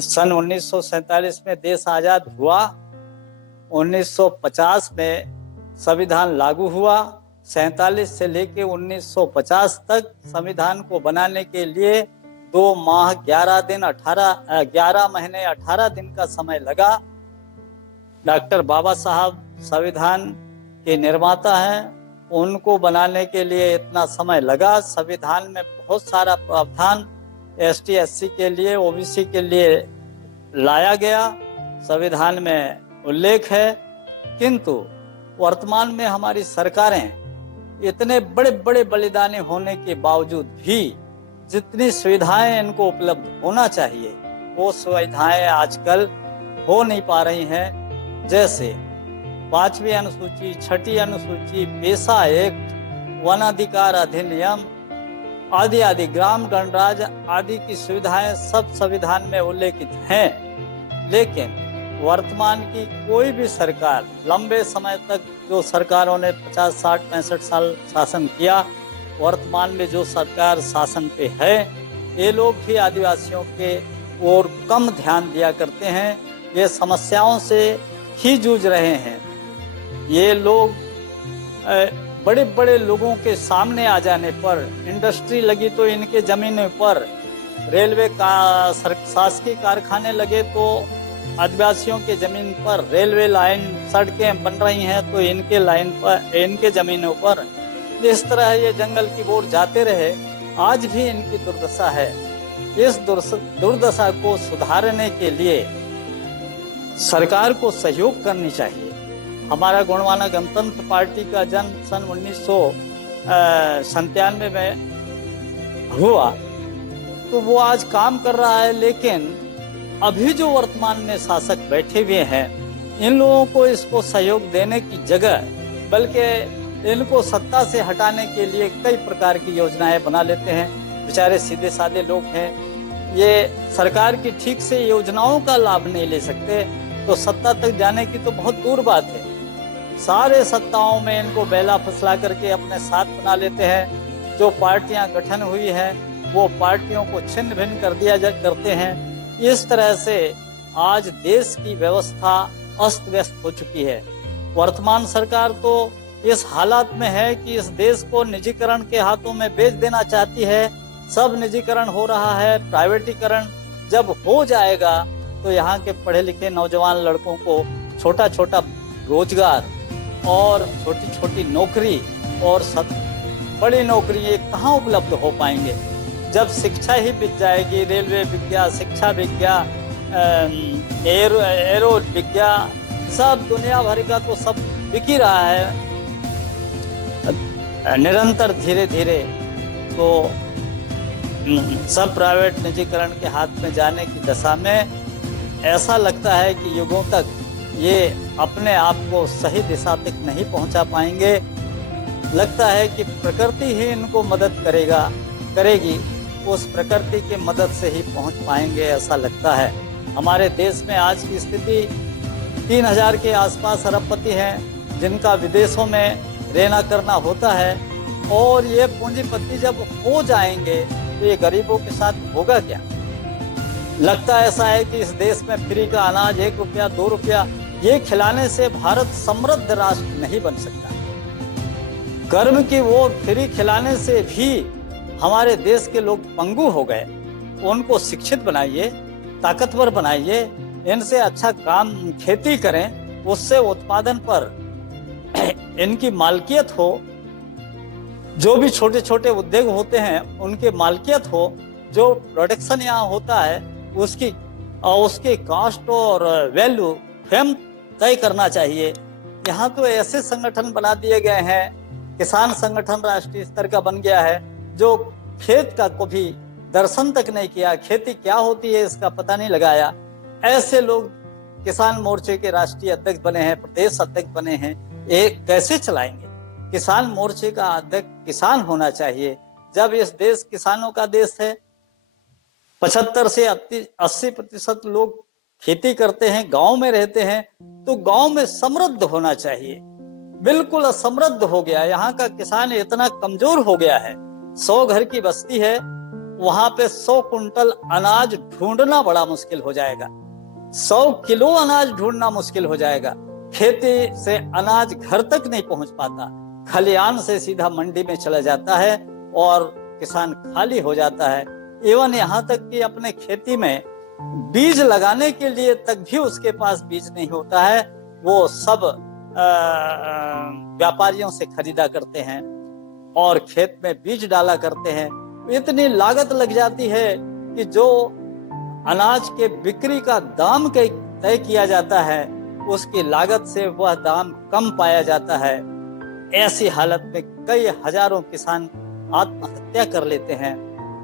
सन 1947 में देश आजाद हुआ। 1950 में संविधान लागू हुआ। 47 से लेके 1950 तक संविधान को बनाने के लिए 2 माह 11 महीने 18 दिन का समय लगा। डॉक्टर बाबा साहब संविधान के निर्माता हैं, उनको बनाने के लिए इतना समय लगा। संविधान में बहुत सारा प्रावधान ST SC के लिए, OBC के लिए लाया गया, संविधान में उल्लेख है। किंतु वर्तमान में हमारी सरकारें इतने बड़े बड़े बलिदानी होने के बावजूद भी जितनी सुविधाएं इनको उपलब्ध होना चाहिए वो सुविधाएं आजकल हो नहीं पा रही हैं। जैसे 5वीं अनुसूची, 6ठी अनुसूची, पेशा एक्ट, वन अधिकार अधिनियम आदि आदि, ग्राम गणराज आदि की सुविधाएं सब संविधान में उल्लेखित हैं। लेकिन वर्तमान की कोई भी सरकार, लंबे समय तक जो सरकारों ने 50, 60, 65 साल शासन किया, वर्तमान में जो सरकार शासन पे है, ये लोग भी आदिवासियों के ओर कम ध्यान दिया करते हैं। ये समस्याओं से ही जूझ रहे हैं। ये लोग बड़े बड़े लोगों के सामने आ जाने पर, इंडस्ट्री लगी तो इनके जमीनों पर, रेलवे का शासकीय कारखाने लगे तो आदिवासियों के जमीन पर, रेलवे लाइन, सड़कें बन रही हैं तो इनके लाइन पर, इनके जमीनों पर, इस तरह ये जंगल की ओर जाते रहे। आज भी इनकी दुर्दशा है। इस दुर्दशा को सुधारने के लिए सरकार को सहयोग करनी चाहिए। हमारा गोंडवाना गणतंत्र पार्टी का जन्म सन 1997 में हुआ, तो वो आज काम कर रहा है। लेकिन अभी जो वर्तमान में शासक बैठे हुए हैं, इन लोगों को इसको सहयोग देने की जगह बल्कि इनको सत्ता से हटाने के लिए कई प्रकार की योजनाएं बना लेते हैं। बेचारे सीधे साधे लोग हैं, ये सरकार की ठीक से योजनाओं का लाभ नहीं ले सकते, तो सत्ता तक जाने की तो बहुत दूर बात है। सारे सत्ताओं में इनको बेला फसला करके अपने साथ बना लेते हैं। जो पार्टियां गठन हुई हैं वो पार्टियों को छिन्न भिन्न कर दिया करते हैं। इस तरह से आज देश की व्यवस्था अस्त व्यस्त हो चुकी है। वर्तमान सरकार तो इस हालात में है कि इस देश को निजीकरण के हाथों में बेच देना चाहती है। सब निजीकरण हो रहा है, प्राइवेटीकरण जब हो जाएगा तो यहाँ के पढ़े लिखे नौजवान लड़कों को छोटा छोटा रोजगार और छोटी छोटी नौकरी और बड़ी नौकरी ये कहाँ उपलब्ध हो पाएंगे। जब शिक्षा ही बिक जाएगी, रेलवे बिक गया, शिक्षा बिक गया, एरो बिक गया, सब दुनिया भर का तो सब बिक ही रहा है निरंतर धीरे धीरे। तो सब प्राइवेट निजीकरण के हाथ में जाने की दशा में ऐसा लगता है कि युगों तक ये अपने आप को सही दिशा तक नहीं पहुंचा पाएंगे। लगता है कि प्रकृति ही इनको मदद करेगी, उस प्रकृति की मदद से ही पहुंच पाएंगे, ऐसा लगता है। हमारे देश में आज की स्थिति 3000 के आसपास अरबपति हैं जिनका विदेशों में रहना करना होता है, और ये पूंजीपति जब हो जाएंगे तो ये गरीबों के साथ होगा क्या। लगता ऐसा है कि इस देश में फ्री का अनाज 1 रुपया 2 रुपया ये खिलाने से भारत समृद्ध राष्ट्र नहीं बन सकता। कर्म की वो फ्री खिलाने से भी हमारे देश के लोग पंगु हो गए। उनको शिक्षित बनाइए, ताकतवर बनाइए, इनसे अच्छा काम खेती करें, उससे उत्पादन पर इनकी मालकियत हो। जो भी छोटे छोटे उद्योग होते हैं उनके मालकियत हो। जो प्रोडक्शन यहाँ होता है उसकी कॉस्ट और वैल्यू स्वयं तय करना चाहिए। यहाँ तो ऐसे संगठन बना दिए गए हैं, किसान संगठन राष्ट्रीय स्तर का बन गया है, जो खेत का कभी दर्शन तक नहीं किया, खेती क्या होती है इसका पता नहीं लगाया। ऐसे लोग किसान मोर्चे के राष्ट्रीय अध्यक्ष बने हैं, प्रदेश अध्यक्ष बने हैं। ये कैसे चलाएंगे? किसान मोर्चे का अध्यक्ष किसान होना चाहिए। जब इस देश किसानों का देश है, 75 से 80% लोग खेती करते हैं, गांव में रहते हैं, तो गांव में समृद्ध होना चाहिए। बिल्कुल असमृद्ध हो गया। यहाँ का किसान इतना कमजोर हो गया है। 100 घर की बस्ती है, वहां पे 100 कुंटल अनाज ढूंढना बड़ा मुश्किल हो जाएगा। 100 किलो अनाज ढूंढना मुश्किल हो जाएगा। खेती से अनाज घर तक नहीं पहुंच पाता, खलिहान से सीधा मंडी में चला जाता है और किसान खाली हो जाता है। एवं यहाँ तक कि अपने खेती में बीज लगाने के लिए तक भी उसके पास बीज नहीं होता है। वो सब व्यापारियों से खरीदा करते हैं और खेत में बीज डाला करते हैं। इतनी लागत लग जाती है कि जो अनाज के बिक्री का दाम तय किया जाता है, उसकी लागत से वह दाम कम पाया जाता है। ऐसी हालत में कई हजारों किसान आत्महत्या कर लेते हैं।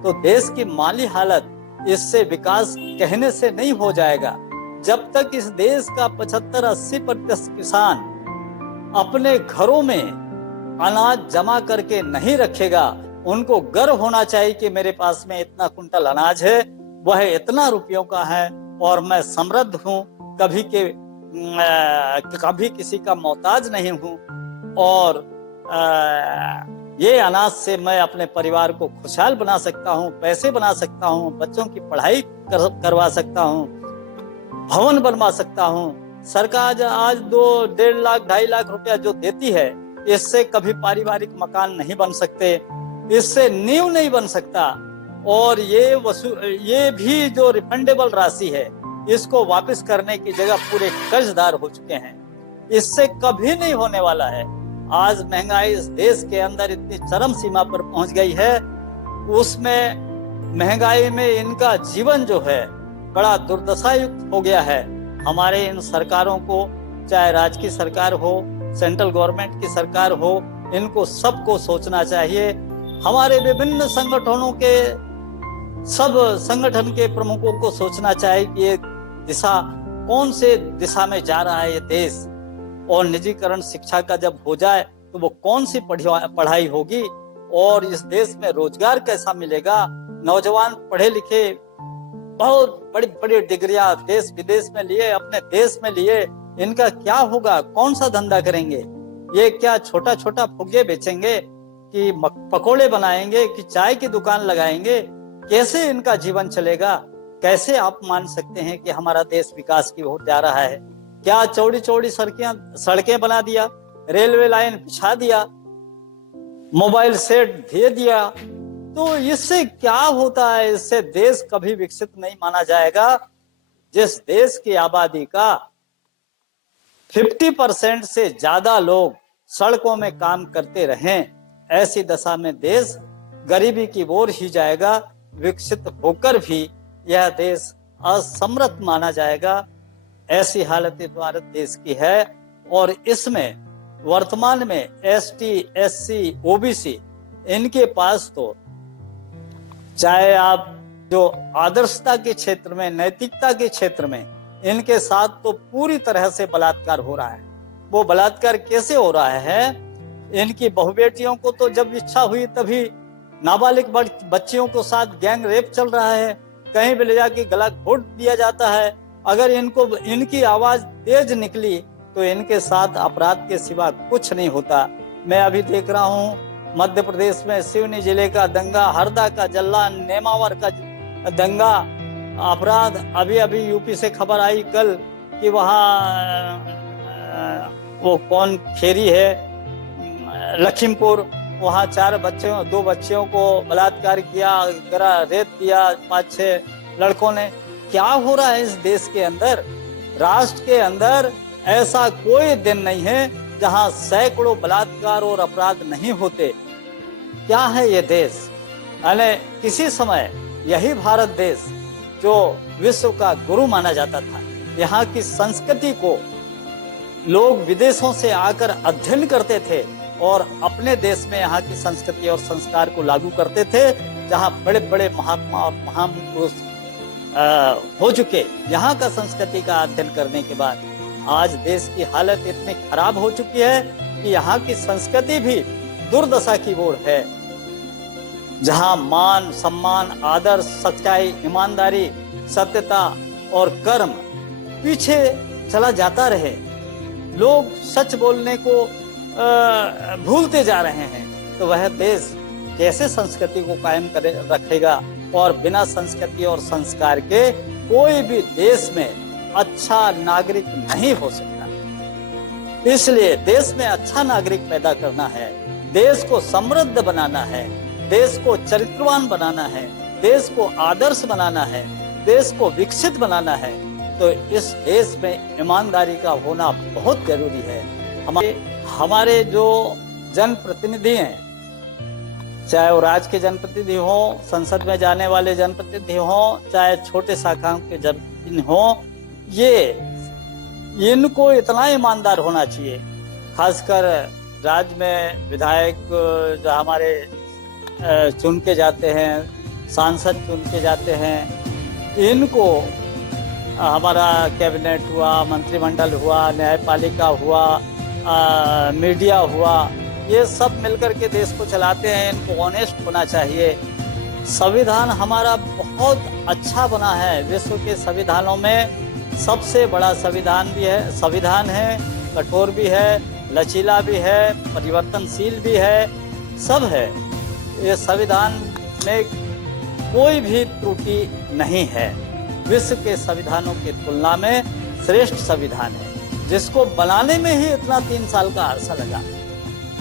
तो देश की माली हालत, इससे विकास कहने से नहीं हो जाएगा। जब तक इस देश का 75-80% किसान अपने घरों में अनाज जमा करके नहीं रखेगा, उनको गर्व होना चाहिए कि मेरे पास में इतना कुंटल अनाज है, वह इतना रुपयों का है और मैं समृद्ध हूँ, कभी किसी का मोहताज नहीं हूँ और ये अनाज से मैं अपने परिवार को खुशहाल बना सकता हूँ, पैसे बना सकता हूँ, बच्चों की पढ़ाई करवा सकता हूँ, भवन बनवा सकता हूँ। सरकार आज 2-1.5 लाख 2.5 लाख रुपया जो देती है, इससे कभी पारिवारिक मकान नहीं बन सकते, इससे नींव नहीं बन सकता। और ये भी जो रिफंडेबल राशि है, इसको वापस करने की जगह पूरे कर्जदार हो चुके हैं। इससे कभी नहीं होने वाला है। आज महंगाई इस देश के अंदर इतनी चरम सीमा पर पहुंच गई है, उसमें महंगाई में इनका जीवन जो है बड़ा दुर्दशा युक्त हो गया है। हमारे इन सरकारों को, चाहे राज्य की सरकार हो, सेंट्रल गवर्नमेंट की सरकार हो, इनको सबको सोचना चाहिए। हमारे विभिन्न संगठनों के, सब संगठन के प्रमुखों को सोचना चाहिए कि ये दिशा कौन से दिशा में जा रहा है ये देश, और निजीकरण शिक्षा का जब हो जाए तो वो कौन सी पढ़ाई होगी और इस देश में रोजगार कैसा मिलेगा। नौजवान पढ़े लिखे बहुत बड़ी बड़ी डिग्रियां देश विदेश में लिए, अपने देश में लिए, इनका क्या होगा, कौन सा धंधा करेंगे? ये क्या छोटा छोटा फुग्गे बेचेंगे कि पकोड़े बनाएंगे कि चाय की दुकान लगाएंगे? कैसे इनका जीवन चलेगा? कैसे आप मान सकते हैं कि हमारा देश विकास की ओर जा रहा है? क्या चौड़ी चौड़ी सड़कें बना दिया, रेलवे लाइन बिछा दिया, मोबाइल सेट दे दिया, तो इससे क्या होता है? इससे देश कभी विकसित नहीं माना जाएगा। जिस देश की आबादी का 50% से ज्यादा लोग सड़कों में काम करते रहें, ऐसी दशा में देश गरीबी की ओर ही जाएगा। विकसित होकर भी यह देश असमृद्ध माना जाएगा। ऐसी हालत भारत देश की है और इसमें वर्तमान में ST, SC, OBC, इनके पास तो चाहे आप जो आदर्शता के क्षेत्र में, नैतिकता के क्षेत्र में, इनके साथ तो पूरी तरह से बलात्कार हो रहा है। वो बलात्कार कैसे हो रहा है? इनकी बहु बेटियों को तो जब इच्छा हुई तभी नाबालिग बच्चियों को साथ गैंग रेप चल रहा है, कहीं भी ले जाके गला घोट दिया जाता है। अगर इनकी आवाज तेज निकली तो इनके साथ अपराध के सिवा कुछ नहीं होता। मैं अभी देख रहा हूँ मध्य प्रदेश में सिवनी जिले का दंगा, हरदा का जल्ला, नेमावर का दंगा, अपराध। अभी यूपी से खबर आई कल कि वहाँ वो कौन खेरी है, लखीमपुर, वहाँ 2 बच्चियों को बलात्कार किया, रेप किया 5-6 लड़कों ने। क्या हो रहा है इस देश के अंदर? राष्ट्र के अंदर ऐसा कोई दिन नहीं है जहां सैकड़ों बलात्कार और अपराध नहीं होते। क्या है ये देश? अने किसी समय यही भारत देश जो विश्व का गुरु माना जाता था, यहाँ की संस्कृति को लोग विदेशों से आकर अध्ययन करते थे और अपने देश में यहाँ की संस्कृति और संस्कार को लागू करते थे। जहाँ बड़े बड़े महात्मा और महान पुरुष हो चुके, यहाँ का संस्कृति का अध्ययन करने के बाद आज देश की हालत इतनी खराब हो चुकी है कि यहाँ की संस्कृति भी दुर्दशा की ओर है। जहाँ मान, सम्मान, आदर, सच्चाई, ईमानदारी, सत्यता और कर्म पीछे चला जाता रहे, लोग सच बोलने को भूलते जा रहे हैं, तो वह देश कैसे संस्कृति को कायम रखेगा? और बिना संस्कृति और संस्कार के कोई भी देश में अच्छा नागरिक नहीं हो सकता। इसलिए देश में अच्छा नागरिक पैदा करना है, देश को समृद्ध बनाना है, देश को चरित्रवान बनाना है, देश को आदर्श बनाना है, देश को विकसित बनाना है, तो इस देश में ईमानदारी का होना बहुत जरूरी है। हमारे जो जनप्रतिनिधि हैं, चाहे वो राज्य के जनप्रतिनिधि हो, संसद में जाने वाले जनप्रतिनिधि हो, चाहे छोटे शाखाओं के जनप्रतिनिधि हो, इनको इतना ईमानदार होना चाहिए। खासकर राज्य में विधायक जो हमारे चुन के जाते हैं, सांसद चुन के जाते हैं, इनको हमारा कैबिनेट हुआ, मंत्रिमंडल हुआ, न्यायपालिका हुआ, मीडिया हुआ, ये सब मिलकर के देश को चलाते हैं। इनको ऑनेस्ट होना चाहिए। संविधान हमारा बहुत अच्छा बना है। विश्व के संविधानों में सबसे बड़ा संविधान है, कठोर भी है, लचीला भी है, परिवर्तनशील भी है, सब है। ये संविधान में कोई भी त्रुटि नहीं है। विश्व के संविधानों की तुलना में श्रेष्ठ संविधान है, जिसको बनाने में ही इतना 3 साल का अरसा लगा।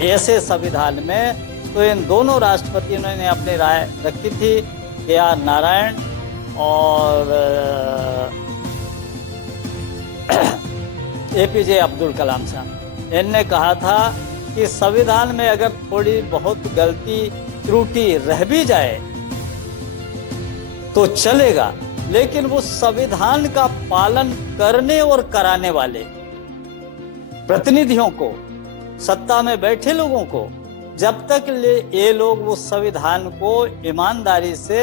ऐसे संविधान में तो इन दोनों राष्ट्रपतियों ने अपनी राय रखी थी, के.आर. नारायण और APJ अब्दुल कलाम साहब। इनने कहा था कि संविधान में अगर थोड़ी बहुत गलती त्रुटि रह भी जाए तो चलेगा, लेकिन वो संविधान का पालन करने और कराने वाले प्रतिनिधियों को, सत्ता में बैठे लोगों को, जब तक ये लोग उस संविधान को ईमानदारी से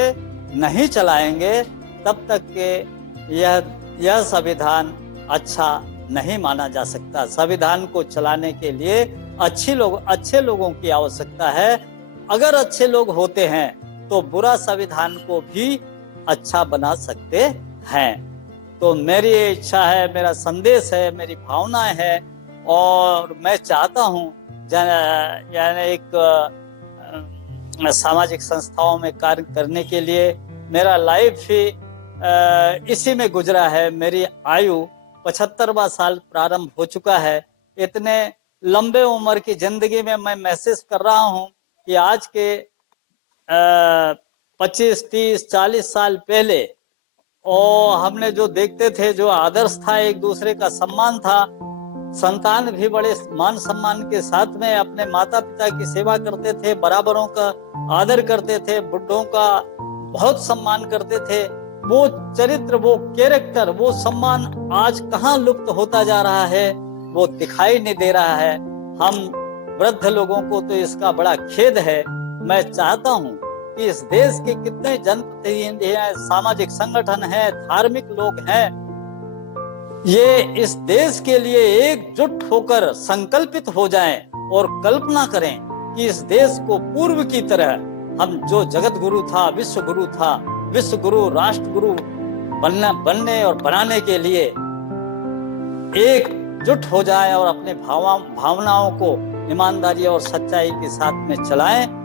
नहीं चलाएंगे, तब तक के यह संविधान अच्छा नहीं माना जा सकता। संविधान को चलाने के लिए अच्छे लोगों की आवश्यकता है। अगर अच्छे लोग होते हैं तो बुरा संविधान को भी अच्छा बना सकते हैं। तो मेरी इच्छा है, मेरा संदेश है, मेरी भावनाएं है, और मैं चाहता हूं यानी एक सामाजिक संस्थाओं में कार्य करने के लिए। मेरा लाइफ ही इसी में गुजरा है। मेरी आयु 75वां साल प्रारंभ हो चुका है। इतने लंबे उम्र की जिंदगी में मैं महसूस कर रहा हूं कि आज के 25, 30, 40 साल पहले और हमने जो देखते थे, जो आदर्श था, एक दूसरे का सम्मान था, संतान भी बड़े मान सम्मान के साथ में अपने माता पिता की सेवा करते थे, बराबरों का आदर करते थे, बुढ़ों का बहुत सम्मान करते थे। वो चरित्र, वो कैरेक्टर, वो सम्मान आज कहाँ लुप्त होता जा रहा है, वो दिखाई नहीं दे रहा है। हम वृद्ध लोगों को तो इसका बड़ा खेद है। मैं चाहता हूँ कि इस देश के कितने जनप्रतिनिधि हैं, सामाजिक संगठन हैं, धार्मिक लोग हैं, ये इस देश के लिए एकजुट होकर संकल्पित हो जाएं और कल्पना करें कि इस देश को पूर्व की तरह हम जो जगत गुरु था, विश्व गुरु था, विश्व गुरु, राष्ट्र गुरु बनने और बनाने के लिए एकजुट हो जाएं और अपने भावनाओं को ईमानदारी और सच्चाई के साथ में चलाएं।